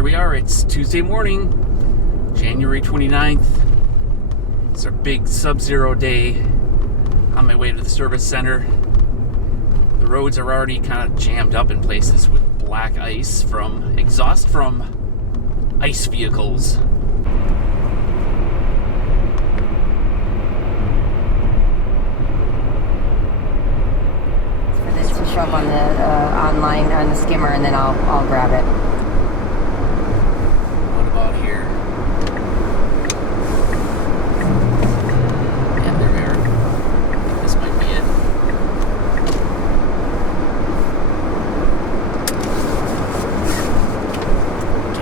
here we are. It's Tuesday morning, January 29th. It's our big sub-zero day. On my way to the service center. The roads are already kind of jammed up in places with black ice from exhaust from ice vehicles. For this to show up on the online on the skimmer, and then I'll grab it. What about here? Yeah, there we are. This might be it.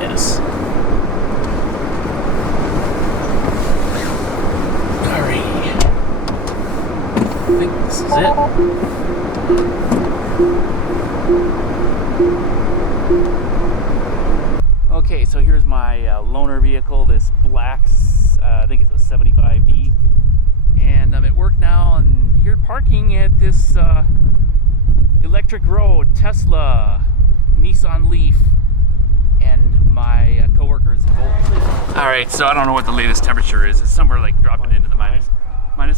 Guess. Alright. I think this is it. Okay, so here's my loaner vehicle, this black, I think it's a 75D, and I'm at work now, and here parking at this electric road, Tesla, Nissan Leaf, and my coworker's Volt. Alright, so I don't know what the latest temperature is. It's somewhere like dropping into the minus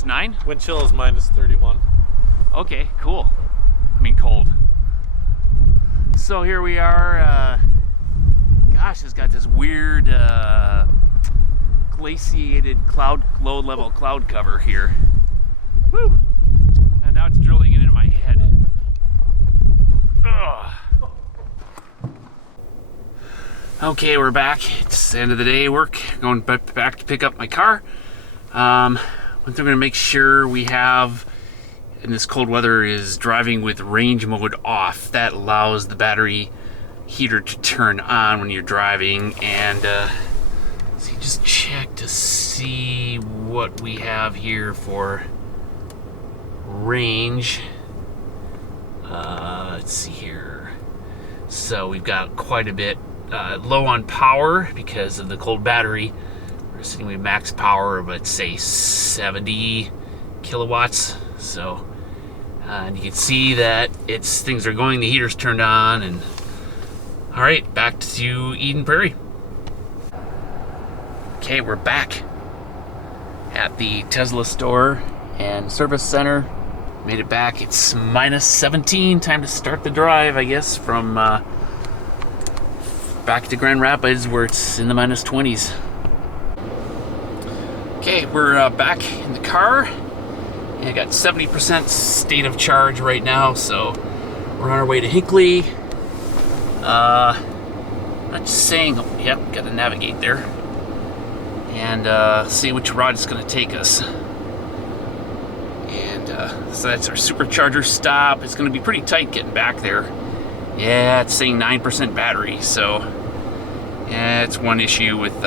9? Wind chill is minus 31. Okay, cool. I mean cold. So here we are. Gosh, it's got this weird glaciated low level cloud cover here. Woo! And now it's drilling it into my head. Ugh. Okay, we're back. It's the end of the day work. Going back to pick up my car. One thing we're going to make sure we have in this cold weather is driving with range mode off. That allows the battery heater to turn on when you're driving, and so you just check to see what we have here for range. Let's see here. So we've got quite a bit low on power because of the cold battery. We're sitting with max power of, let's say, 70 kilowatts. So and you can see that things are going, the heater's turned on, and all right, back to Eden Prairie. Okay, we're back at the Tesla store and service center. Made it back. It's minus 17. Time to start the drive, I guess, from back to Grand Rapids, where it's in the minus 20s. Okay, we're back in the car. And I got 70% state of charge right now, so we're on our way to Hinckley. Not just saying, yep, got to navigate there and see which route it's going to take us. And so that's our supercharger stop. It's going to be pretty tight getting back there. Yeah, it's saying 9% battery, so yeah, it's one issue with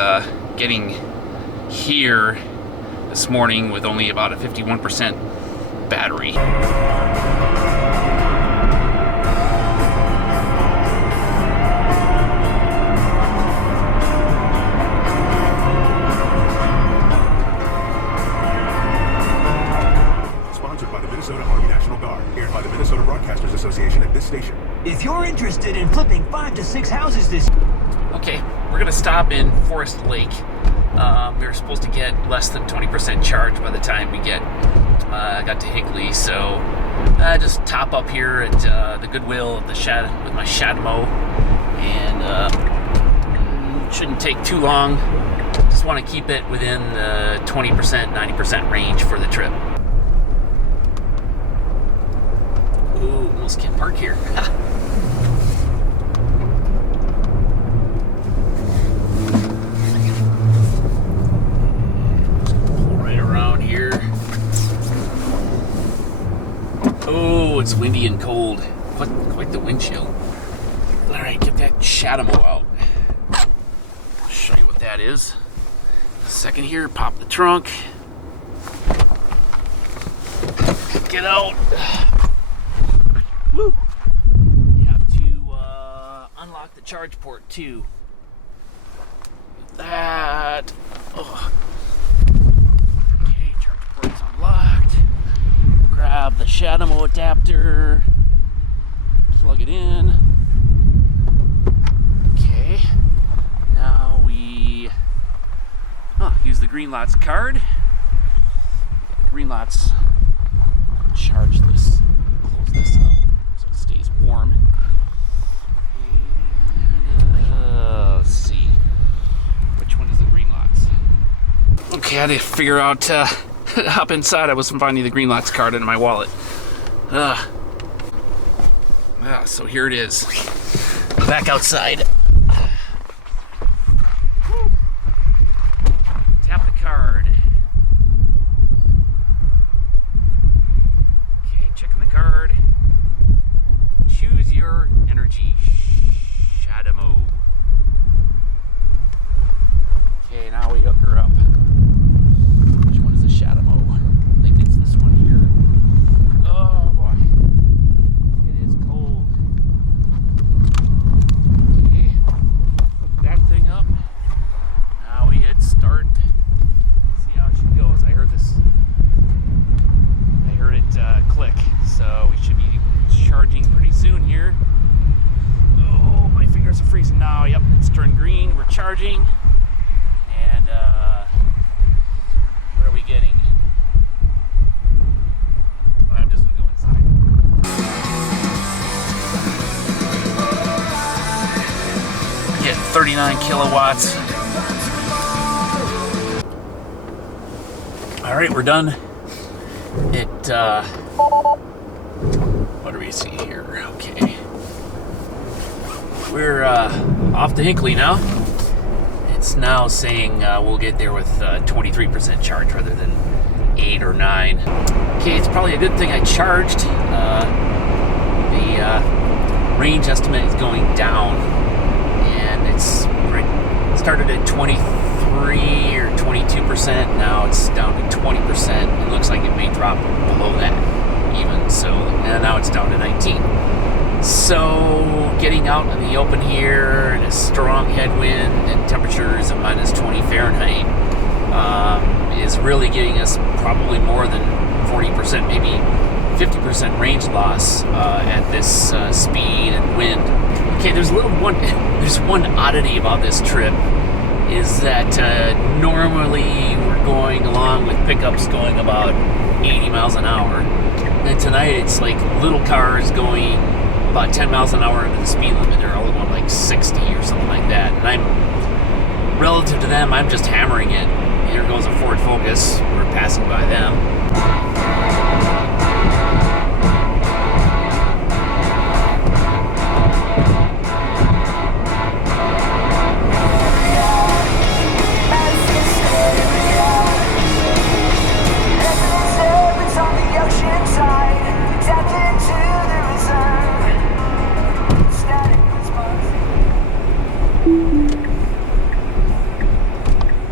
getting here this morning with only about a 51% battery. If you're interested in flipping 5 to 6 houses this... Okay, we're gonna stop in Forest Lake. We were supposed to get less than 20% charge by the time we got to Hinckley, so just top up here at the Goodwill at with my Shadmo, and shouldn't take too long. Just want to keep it within the 20%, 90% range for the trip. Ooh, almost can't park here. Pull right around here. Oh, it's windy and cold. Quite the wind chill. All right, get that Shadmo out. I'll show you what that is. Second here, pop the trunk. Get out. Woo! You have to unlock the charge port too. That. Oh. Okay, charge port's unlocked. Grab the Shadmo adapter. Plug it in. Okay. Green Lots card. The Green Lots charge this, close this up so it stays warm. And let's see, which one is the Green Lots? Okay, I had to figure out, hop inside. I wasn't finding the Green Lots card in my wallet. So here it is. Back outside. Tap the card. Okay, checking the card. Choose your energy. Shadow mode. Okay, now we hook her up. Which one is the shadow mode? I think it's this one here. Oh boy. It is cold. Okay, hook that thing up. Now we hit start. See how she goes. I heard it click, so we should be charging pretty soon here. Oh, my fingers are freezing now. Yep, it's turned green. We're charging. And what are we getting? Oh, I'm just gonna go inside. Get 39 kilowatts. All right, we're done. What do we see here? Okay. We're off to Hinckley now. It's now saying we'll get there with 23% charge rather than 8 or 9. Okay, it's probably a good thing I charged. The range estimate is going down, and it started at 23 or 22%. Now it's down to 20%. It looks like it may drop below that even. So now it's down to 19. So getting out in the open here in a strong headwind and temperatures of minus 20 Fahrenheit is really getting us probably more than 40%, maybe 50% range loss at this speed and wind. Okay, there's one oddity about this trip is that normally we're going along with pickups going about 80 miles an hour. And tonight it's like little cars going about 10 miles an hour into the speed limit. They're all going like 60 or something like that. And relative to them, I'm just hammering it. Here goes a Ford Focus. We're passing by them.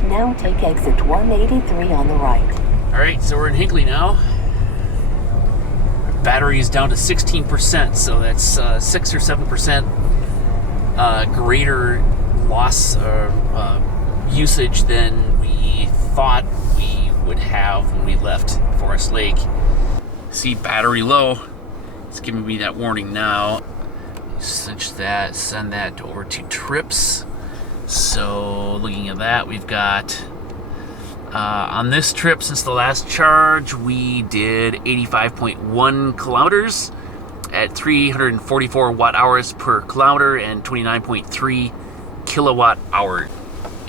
Now take exit 183 on the right. Alright, so we're in Hinckley now. Our battery is down to 16%, so that's 6 or 7% greater loss usage than we thought we would have when we left Forest Lake. See, battery low. It's giving me that warning now. Cinch that, send that over to trips. So looking at that, we've got on this trip since the last charge, we did 85.1 kilometers at 344 watt hours per kilometer and 29.3 kilowatt hour.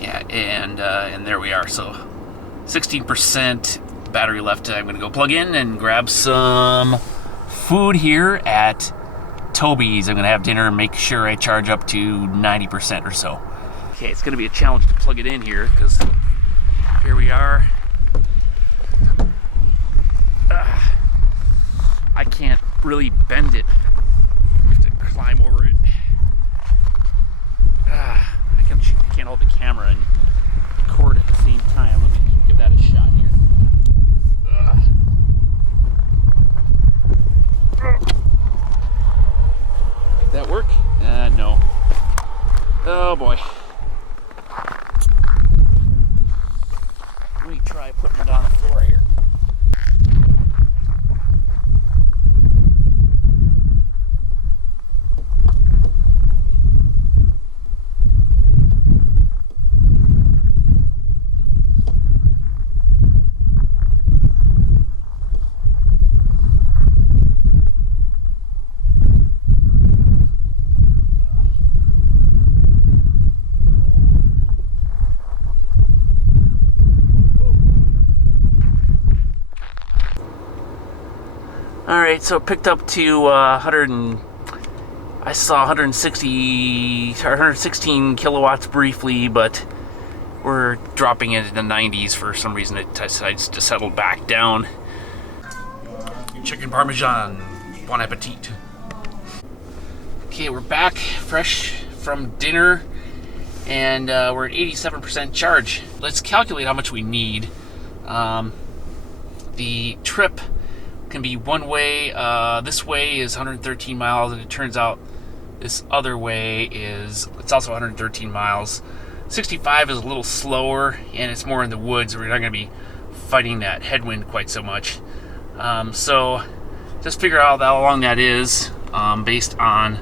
Yeah, and there we are. So 16% battery left. I'm going to go plug in and grab some food here at Toby's. I'm going to have dinner and make sure I charge up to 90% or so. Okay, it's going to be a challenge to plug it in here because here we are. I can't really bend it. I have to climb over it. I can't hold the camera and record at the same time. Let me give that a shot here. Did that work? No. Oh boy. Let me try putting it on the floor here. right, so it picked up to 116 kilowatts briefly, but we're dropping it in the 90s for some reason. It decides to settle back down. Chicken Parmesan, bon appetit. Okay, we're back fresh from dinner, and we're at 87% charge. Let's calculate how much we need. The trip can be one way. This way is 113 miles, and it turns out this other way it's also 113 miles. 65 is a little slower, and it's more in the woods. We're not going to be fighting that headwind quite so much. So just figure out how long that is based on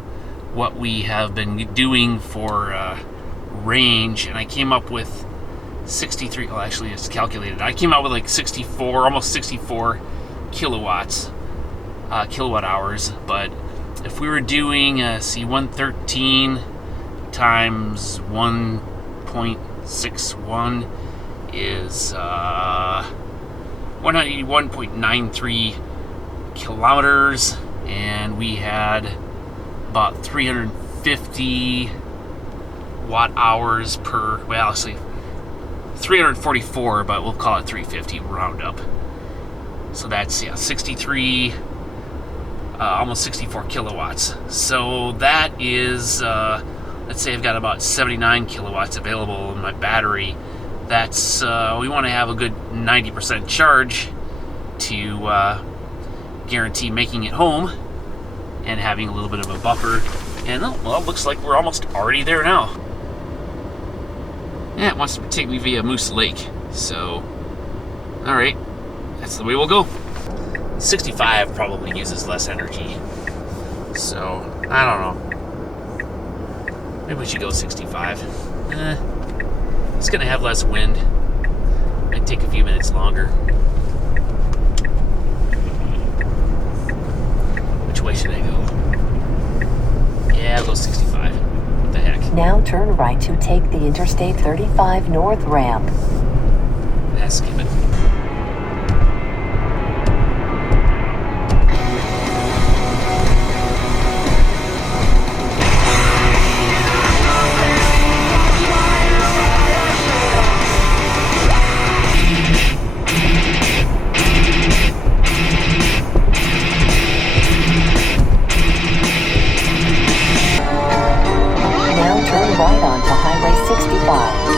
what we have been doing for range, and I came up with 63. Well, actually, it's calculated. I came out with like 64, almost 64 kilowatt hours. But if we were doing 113 times 1.61 is 181.93 kilometers, and we had about 350 watt hours per, well, actually 344, but we'll call it 350 round up. So that's 63, almost 64 kilowatts. So that is, let's say I've got about 79 kilowatts available in my battery. That's, we want to have a good 90% charge to guarantee making it home and having a little bit of a buffer. And well, it looks like we're almost already there now. Yeah, it wants to take me via Moose Lake. So, alright, that's the way we'll go. 65 probably uses less energy. So, I don't know. Maybe we should go 65. It's gonna have less wind. Might take a few minutes longer. Which way should I go? Yeah, I'll go 65. What the heck? Now turn right to take the Interstate 35 North ramp. Skip it. Right onto Highway 65.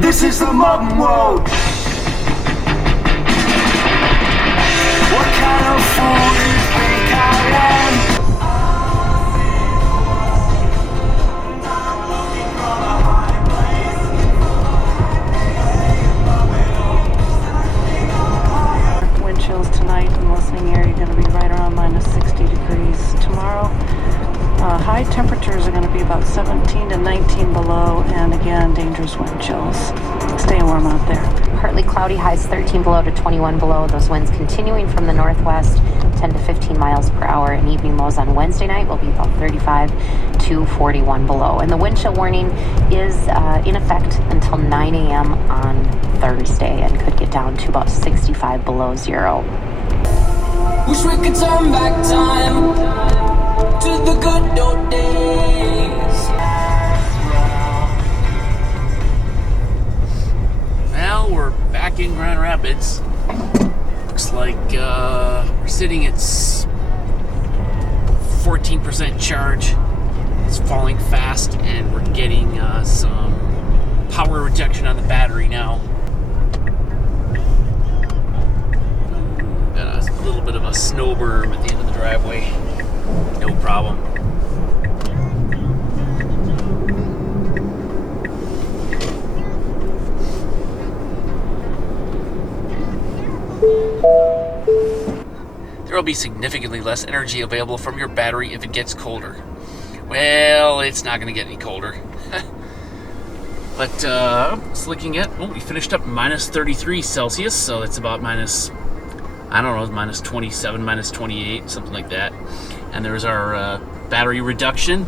This is the modern world. What kind of fool do you think I am? Wind chills tonight in the listening area are going to be right around minus 60 degrees. Tomorrow, high temperatures are going to be about 17 to 19 below, and again, dangerous wind chills. Stay warm out there. Partly cloudy, highs 13 below to 21 below. Those winds continuing from the northwest, 10 to 15 miles per hour. And evening lows on Wednesday night will be about 35 to 41 below. And the wind chill warning is in effect until 9 a.m. on Thursday and could get down to about 65 below zero. Wish we could turn back time to the good old days. Well, we're back in Grand Rapids. Looks like we're sitting at 14% charge. It's falling fast, and we're getting some power rejection on the battery now. Got a little bit of a snow berm at the end of the driveway. No problem. There will be significantly less energy available from your battery if it gets colder. Well, it's not going to get any colder. But just looking at, we finished up minus 33 Celsius, so that's about minus, I don't know, minus 27, minus 28, something like that. And there's our battery reduction.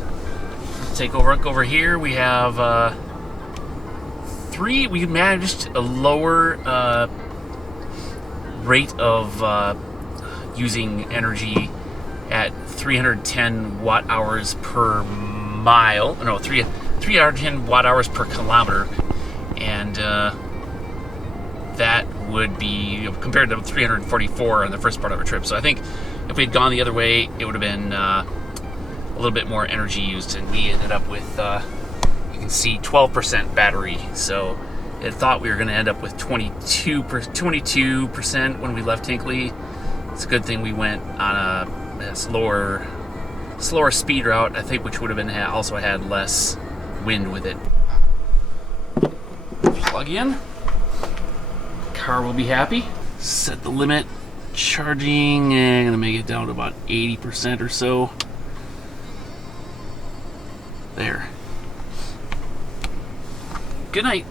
Take a look over here. We have we managed a lower rate of using energy at 310 watt hours per mile. No, 310 watt hours per kilometer, and that would be compared to 344 on the first part of our trip. So I think if we had gone the other way, it would have been a little bit more energy used, and we ended up with you can see 12% battery. So I thought we were going to end up with 22% when we left Hinkley. It's a good thing we went on a slower speed route, I think, which would have been also had less wind with it. Plug in. Car will be happy. Set the limit. Charging, and I'm gonna make it down to about 80% or so. There. Good night.